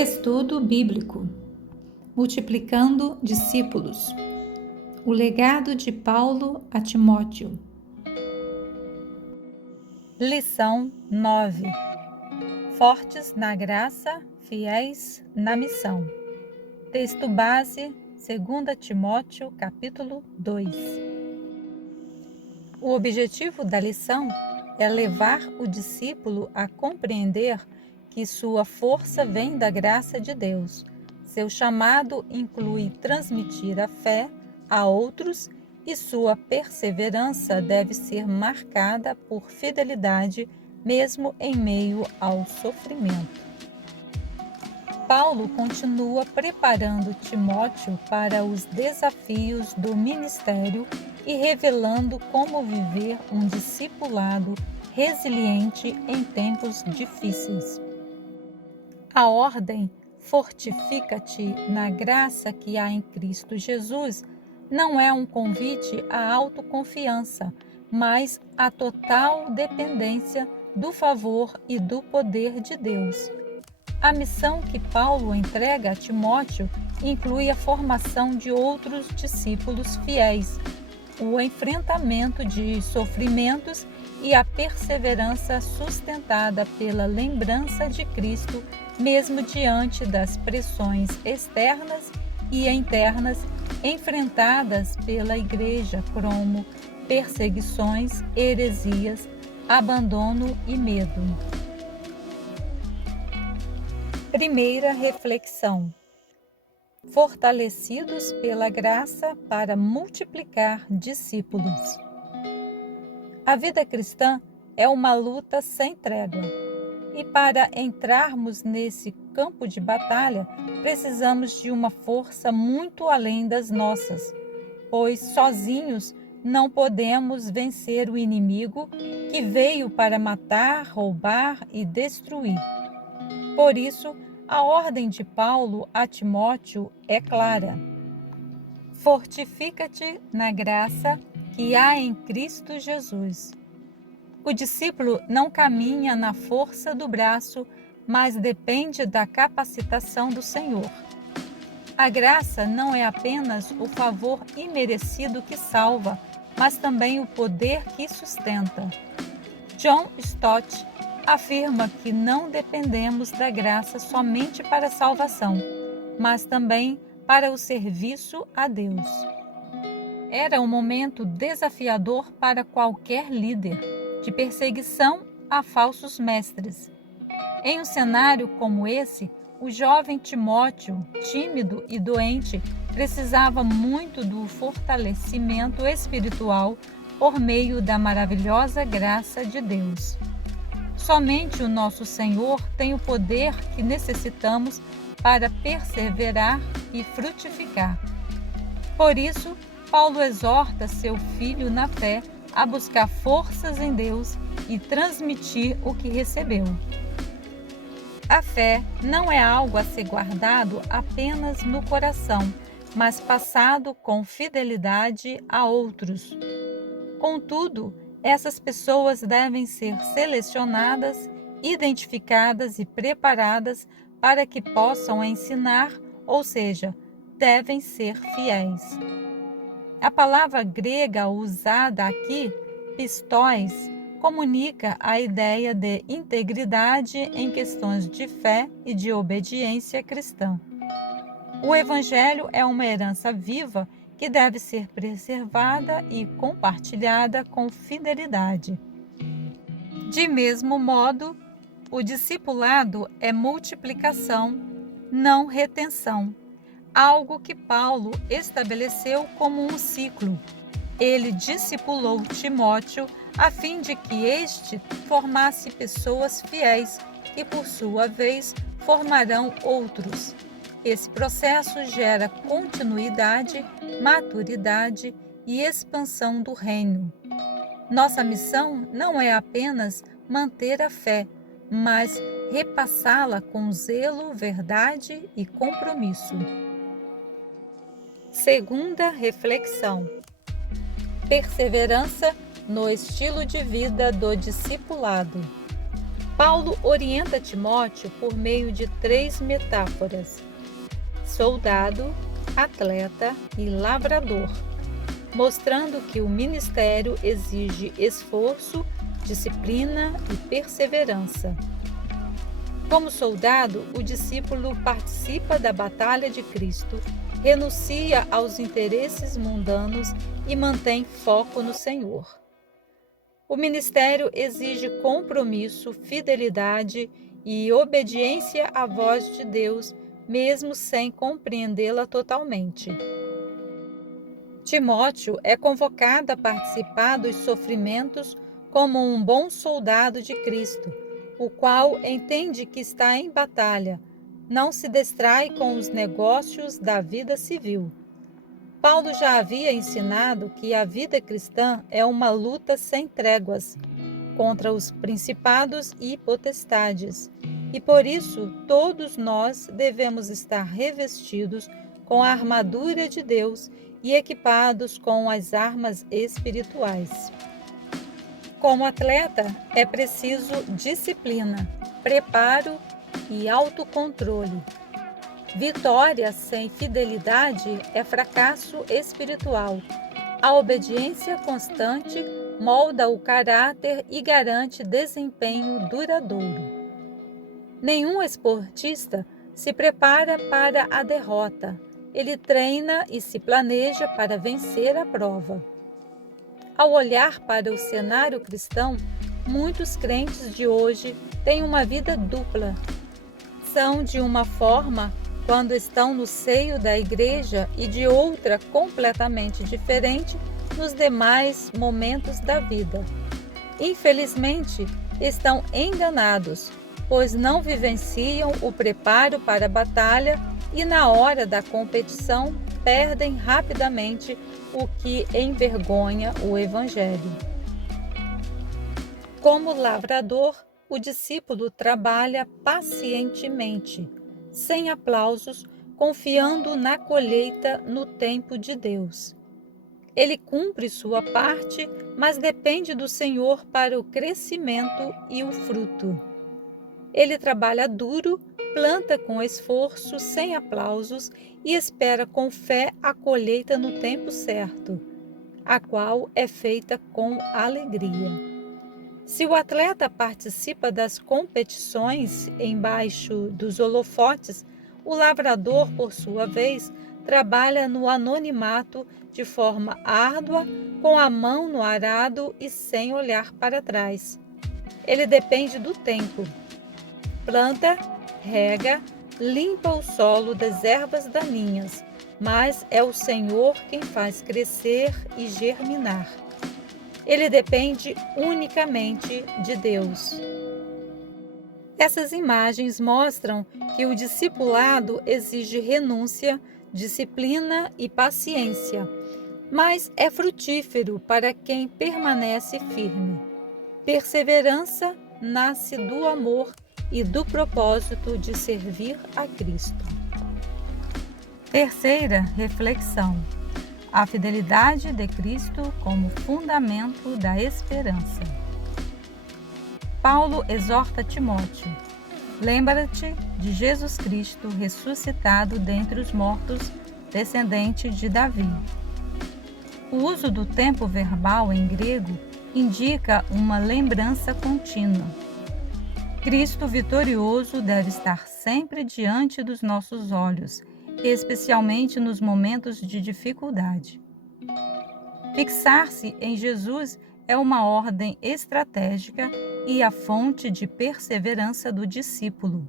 Estudo bíblico. Multiplicando discípulos. O legado de Paulo a Timóteo. Lição 9. Fortes na graça, fiéis na missão. Texto base, 2 Timóteo, capítulo 2. O objetivo da lição é levar o discípulo a compreender que sua força vem da graça de Deus. Seu chamado inclui transmitir a fé a outros e sua perseverança deve ser marcada por fidelidade, mesmo em meio ao sofrimento. Paulo continua preparando Timóteo para os desafios do ministério e revelando como viver um discipulado resiliente em tempos difíceis. A ordem "fortifica-te na graça que há em Cristo Jesus" não é um convite à autoconfiança, mas à total dependência do favor e do poder de Deus. A missão que Paulo entrega a Timóteo inclui a formação de outros discípulos fiéis, o enfrentamento de sofrimentos e a perseverança sustentada pela lembrança de Cristo, mesmo diante das pressões externas e internas enfrentadas pela Igreja, como perseguições, heresias, abandono e medo. Primeira reflexão: fortalecidos pela graça para multiplicar discípulos. A vida cristã é uma luta sem trégua, e para entrarmos nesse campo de batalha, precisamos de uma força muito além das nossas, pois sozinhos não podemos vencer o inimigo que veio para matar, roubar e destruir. Por isso, a ordem de Paulo a Timóteo é clara: fortifica-te na graça que há em Cristo Jesus. O discípulo não caminha na força do braço, mas depende da capacitação do Senhor. A graça não é apenas o favor imerecido que salva, mas também o poder que sustenta. John Stott afirma que não dependemos da graça somente para a salvação, mas também para o serviço a Deus. Era um momento desafiador para qualquer líder, de perseguição a falsos mestres. Em um cenário como esse, o jovem Timóteo, tímido e doente, precisava muito do fortalecimento espiritual por meio da maravilhosa graça de Deus. Somente o nosso Senhor tem o poder que necessitamos para perseverar e frutificar. Por isso, Paulo exorta seu filho na fé a buscar forças em Deus e transmitir o que recebeu. A fé não é algo a ser guardado apenas no coração, mas passado com fidelidade a outros. Contudo, essas pessoas devem ser selecionadas, identificadas e preparadas para que possam ensinar, ou seja, devem ser fiéis. A palavra grega usada aqui, pistóis, comunica a ideia de integridade em questões de fé e de obediência cristã. O Evangelho é uma herança viva que deve ser preservada e compartilhada com fidelidade. De mesmo modo, o discipulado é multiplicação, não retenção, algo que Paulo estabeleceu como um ciclo. Ele discipulou Timóteo a fim de que este formasse pessoas fiéis que, por sua vez, formarão outros. Esse processo gera continuidade, maturidade e expansão do reino. Nossa missão não é apenas manter a fé, mas repassá-la com zelo, verdade e compromisso. Segunda reflexão: perseverança no estilo de vida do discipulado. Paulo orienta Timóteo por meio de 3 metáforas: soldado, atleta e lavrador, mostrando que o ministério exige esforço, disciplina e perseverança. Como soldado, o discípulo participa da batalha de Cristo, renuncia aos interesses mundanos e mantém foco no Senhor. O ministério exige compromisso, fidelidade e obediência à voz de Deus, mesmo sem compreendê-la totalmente. Timóteo é convocado a participar dos sofrimentos como um bom soldado de Cristo, o qual entende que está em batalha, não se distrai com os negócios da vida civil. Paulo já havia ensinado que a vida cristã é uma luta sem tréguas contra os principados e potestades, e por isso todos nós devemos estar revestidos com a armadura de Deus e equipados com as armas espirituais. Como atleta, é preciso disciplina, preparo e autocontrole. Vitória sem fidelidade é fracasso espiritual. A obediência constante molda o caráter e garante desempenho duradouro. Nenhum esportista se prepara para a derrota. Ele treina e se planeja para vencer a prova. Ao olhar para o cenário cristão, muitos crentes de hoje têm uma vida dupla. São de uma forma quando estão no seio da igreja e de outra completamente diferente nos demais momentos da vida. Infelizmente, estão enganados, pois não vivenciam o preparo para a batalha e na hora da competição perdem rapidamente, o que envergonha o Evangelho. Como lavrador, o discípulo trabalha pacientemente, sem aplausos, confiando na colheita no tempo de Deus. Ele cumpre sua parte, mas depende do Senhor para o crescimento e o fruto. Ele trabalha duro, planta com esforço, sem aplausos, e espera com fé a colheita no tempo certo, a qual é feita com alegria. Se o atleta participa das competições embaixo dos holofotes, o lavrador, por sua vez, trabalha no anonimato de forma árdua, com a mão no arado e sem olhar para trás. Ele depende do tempo. Planta, rega, limpa o solo das ervas daninhas, mas é o Senhor quem faz crescer e germinar. Ele depende unicamente de Deus. Essas imagens mostram que o discipulado exige renúncia, disciplina e paciência, mas é frutífero para quem permanece firme. Perseverança nasce do amor e do propósito de servir a Cristo. Terceira reflexão: a fidelidade de Cristo como fundamento da esperança. Paulo exorta Timóteo: lembra-te de Jesus Cristo ressuscitado dentre os mortos, descendente de Davi. O uso do tempo verbal em grego indica uma lembrança contínua. Cristo vitorioso deve estar sempre diante dos nossos olhos, especialmente nos momentos de dificuldade. Fixar-se em Jesus é uma ordem estratégica e a fonte de perseverança do discípulo.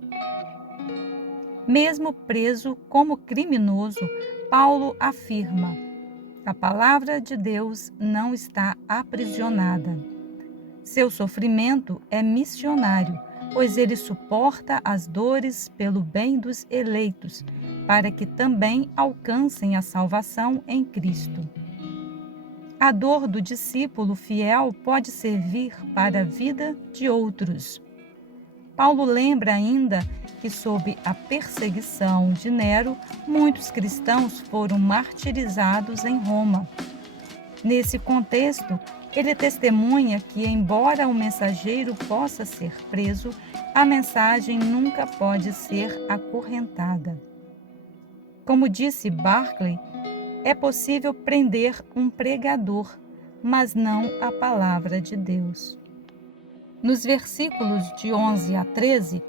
Mesmo preso como criminoso, Paulo afirma: a palavra de Deus não está aprisionada. Seu sofrimento é missionário, pois ele suporta as dores pelo bem dos eleitos, para que também alcancem a salvação em Cristo. A dor do discípulo fiel pode servir para a vida de outros. Paulo lembra ainda que, sob a perseguição de Nero, muitos cristãos foram martirizados em Roma. Nesse contexto, Ele testemunha que, embora o mensageiro possa ser preso, a mensagem nunca pode ser acorrentada. Como disse Barclay, é possível prender um pregador, mas não a palavra de Deus. Nos versículos de 11 a 13,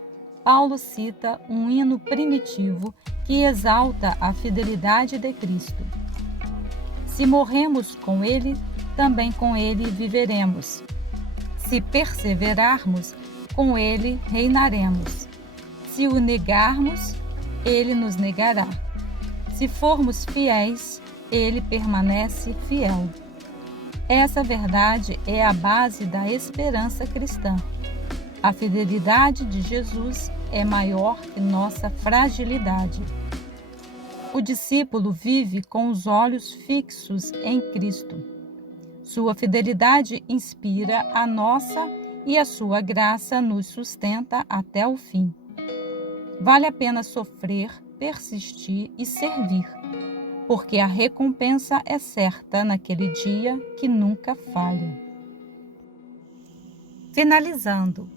Paulo cita um hino primitivo que exalta a fidelidade de Cristo. Se morremos com ele, também com ele viveremos. Se perseverarmos, com ele reinaremos. Se o negarmos, ele nos negará. Se formos fiéis, ele permanece fiel. Essa verdade é a base da esperança cristã. A fidelidade de Jesus é maior que nossa fragilidade. O discípulo vive com os olhos fixos em Cristo. Sua fidelidade inspira a nossa e a sua graça nos sustenta até o fim. Vale a pena sofrer, persistir e servir, porque a recompensa é certa naquele dia que nunca falha. Finalizando,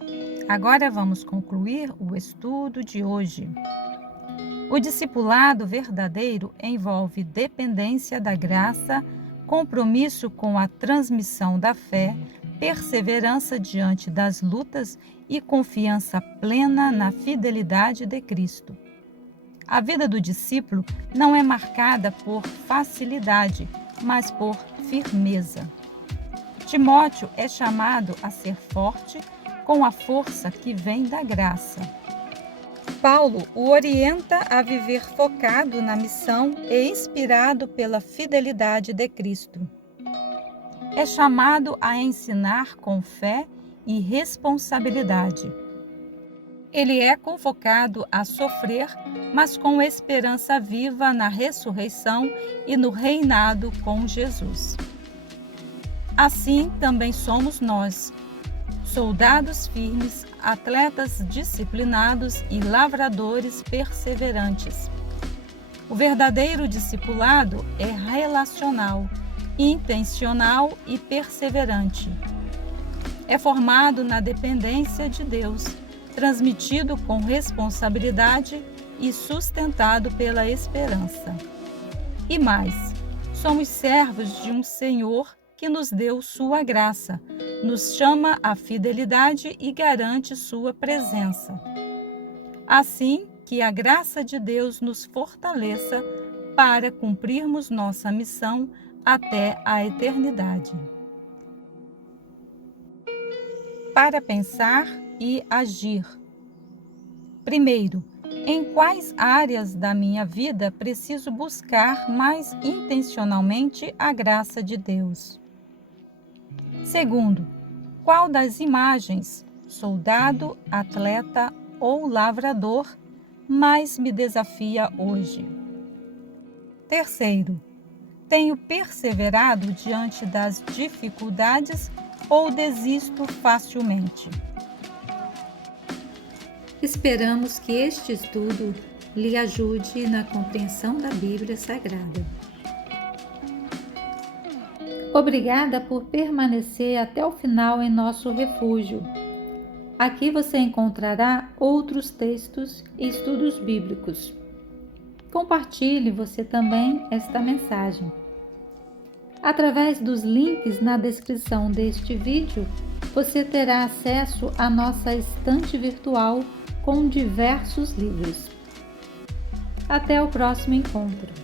agora vamos concluir o estudo de hoje. O discipulado verdadeiro envolve dependência da graça, compromisso com a transmissão da fé, perseverança diante das lutas e confiança plena na fidelidade de Cristo. A vida do discípulo não é marcada por facilidade, mas por firmeza. Timóteo é chamado a ser forte com a força que vem da graça. Paulo o orienta a viver focado na missão e inspirado pela fidelidade de Cristo. É chamado a ensinar com fé e responsabilidade. Ele é convocado a sofrer, mas com esperança viva na ressurreição e no reinado com Jesus. Assim também somos nós, soldados firmes, atletas disciplinados e lavradores perseverantes. O verdadeiro discipulado é relacional, intencional e perseverante. É formado na dependência de Deus, transmitido com responsabilidade e sustentado pela esperança. E mais, somos servos de um Senhor que nos deu sua graça, nos chama à fidelidade e garante sua presença. Assim que a graça de Deus nos fortaleça para cumprirmos nossa missão até a eternidade. Para pensar e agir. Primeiro, em quais áreas da minha vida preciso buscar mais intencionalmente a graça de Deus? Segundo, qual das imagens, soldado, atleta ou lavrador, mais me desafia hoje? Terceiro, tenho perseverado diante das dificuldades ou desisto facilmente? Esperamos que este estudo lhe ajude na compreensão da Bíblia Sagrada. Obrigada por permanecer até o final em nosso refúgio. Aqui você encontrará outros textos e estudos bíblicos. Compartilhe você também esta mensagem. Através dos links na descrição deste vídeo, você terá acesso à nossa estante virtual com diversos livros. Até o próximo encontro!